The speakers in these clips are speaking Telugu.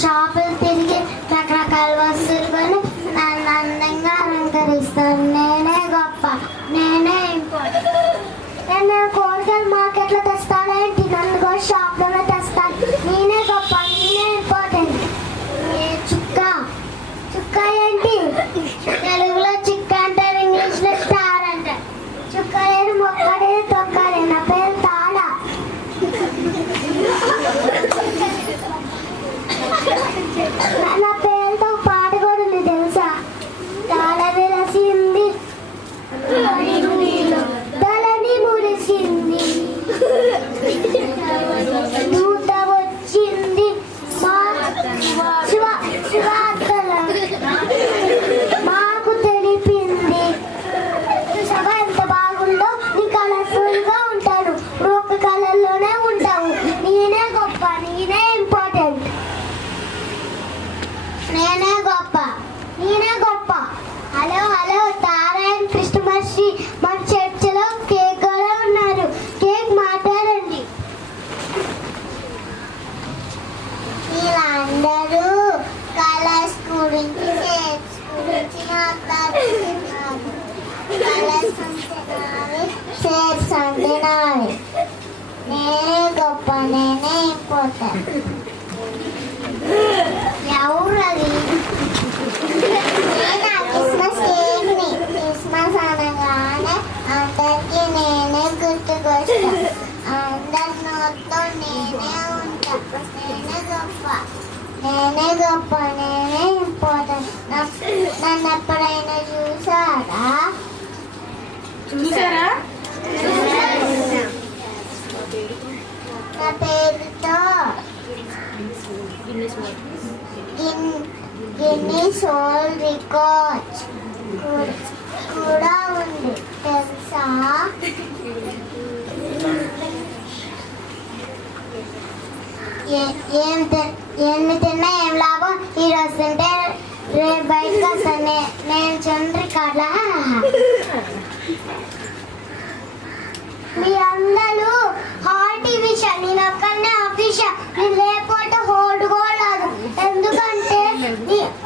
షాపులు తిరిగి రకరకాల వస్తువులు కొని నన్ను అందంగా అలంకరిస్తాను. నేనే గొప్ప, నేనే ఇంపార్టెంట్. నేను కూరగాయలు మార్కెట్లో తెస్తానేంటి, నన్ను కూడా షాప్లోనే తెస్తాను. నేనే గొప్ప, నేనే ఇంపార్టెంట్. చుక్క, చుక్క ఏంటి? తెలుగులో చుక్క అంటారు, ఇంగ్లీష్లో స్టార్ అంటారు. చుక్క లేదు, మొక్కడే, తొక్కడే. నా పేరు తాడా. నా పేరుతో పాట కూడా ఉంది తెలుసా? తాళ విరసింది, తలని మురిసింది, దూత వచ్చింది, శివార్తల మాకు తెలిపింది. సభ ఎంత బాగుందో, నీ కలర్ఫుల్ గా ఉంటాడు, ఒక కలర్లోనే ఉంటావు. నేనే గొప్ప, నేనే ఇంపార్టెంట్. నేనే గొప్ప, నేనే గొప్ప. హలో హలో, తారాయణ కృష్ణమర్షి మన చర్చిలో కేక్ కూడా ఉన్నారు. కేక్ మాట్లాడండి. వీళ్ళందరూ కలర్స్ గురించి, షేప్స్ గురించి మాట్లాడుతున్నారు. కలర్స్ అంటే నావి, షేప్స్ అంటే నావి. నేనే గొప్ప, నేనే ఇంపార్టెంట్. ఎవరు అది? నేను క్రిస్మస్ కేక్ని. క్రిస్మస్ అనగానే అందరికీ నేనే గుర్తుకొస్తా. అందరి నోట్లో నేనే ఉంటా. నేనే గొప్ప, నేనే గొప్ప, నేనే ఇంపార్టెంట్. నన్ను ఎప్పుడైనా చూసారా? నా పేరుతో గిన్నీస్ వరల్డ్ రికార్డ్స్ కూడా ఉంది తెలుసా? ఎన్ని తిన్నా ఏం లాభం, ఈరోజు తింటే రేపు బయటకు వస్తాను. నేను చంద్రికలా. మీరందరూ ఆర్టిఫిషియల్, నేను ఒక్కనే అఫీషియల్. నేను లేకపోతే హోల్డ్ కూడా రాదు. ఎందుకంటే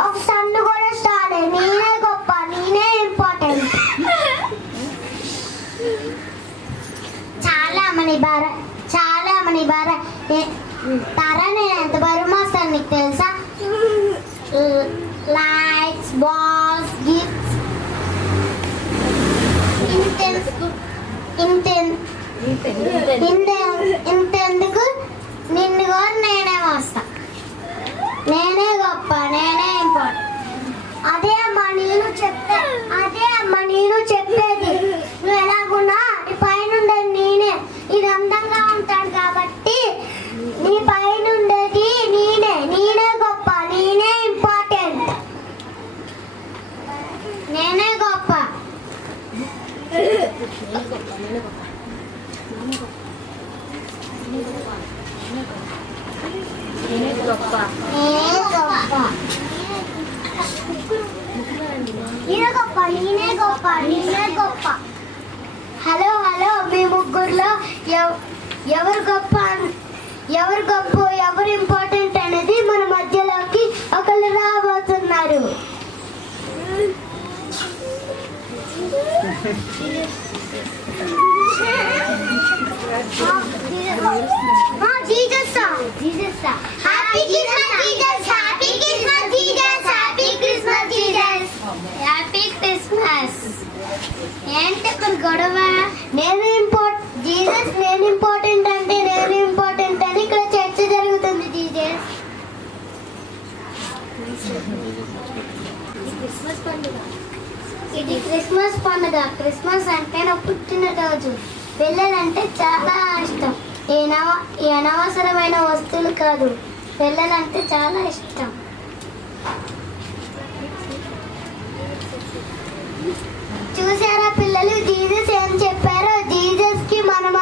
ఒక సన్ను కూడా స్టార్. నేనే గొప్ప, నేనే ఇంపార్టెంట్. చాలా మనీ బార, చాలా మనీ బార. తరా నేను ఎంత బరువు మాస్తాను నీకు తెలుసా? లైట్స్, బాల్స్, గిఫ్ట్స్ ఇంతెందుకు, నిన్ను కూడా నేనే మోస్తా. నేనే గొప్ప, నేనే ఇంపార్టెంట్. అదే అమ్మా నేను చెప్పేది. నువ్వు ఎలాగున్నా నీ పైన ఉండేది నేనే. ఇది అందంగా ఉంటాను కాబట్టి నీ పైన ఉండేది నేనే. నేనే గొప్ప, నేనే ఇంపార్టెంట్. నేనే గొప్ప. హలో హలో, మీ ముగ్గురులో ఎవరు గొప్ప, ఎవరు ఇంపార్టెంట్ అనేది మన మధ్యలోకి ఒకరు రాబోతున్నారు. Happy Christmas, Jesus! Happy Christmas, Jesus! Happy Christmas, Jesus! Happy Christmas! ఏంటి ఇక్కడ గొడవ? జీసస్ నేను ఇంపార్టెంట్ అంటే నేను ఇంపార్టెంట్ అని ఇక్కడ చర్చ జరుగుతుంది. జీసస్ ఇది క్రిస్మస్ పండుగ. క్రిస్మస్ అంటే నా పుట్టినరోజు. పిల్లలంటే చాలా ఇష్టం. అనవసరమైన వస్తువులు కాదు, పిల్లలంటే చాలా ఇష్టం. చూసారా పిల్లలు జీసస్ ఏం చెప్పారో? జీసస్ కి మనం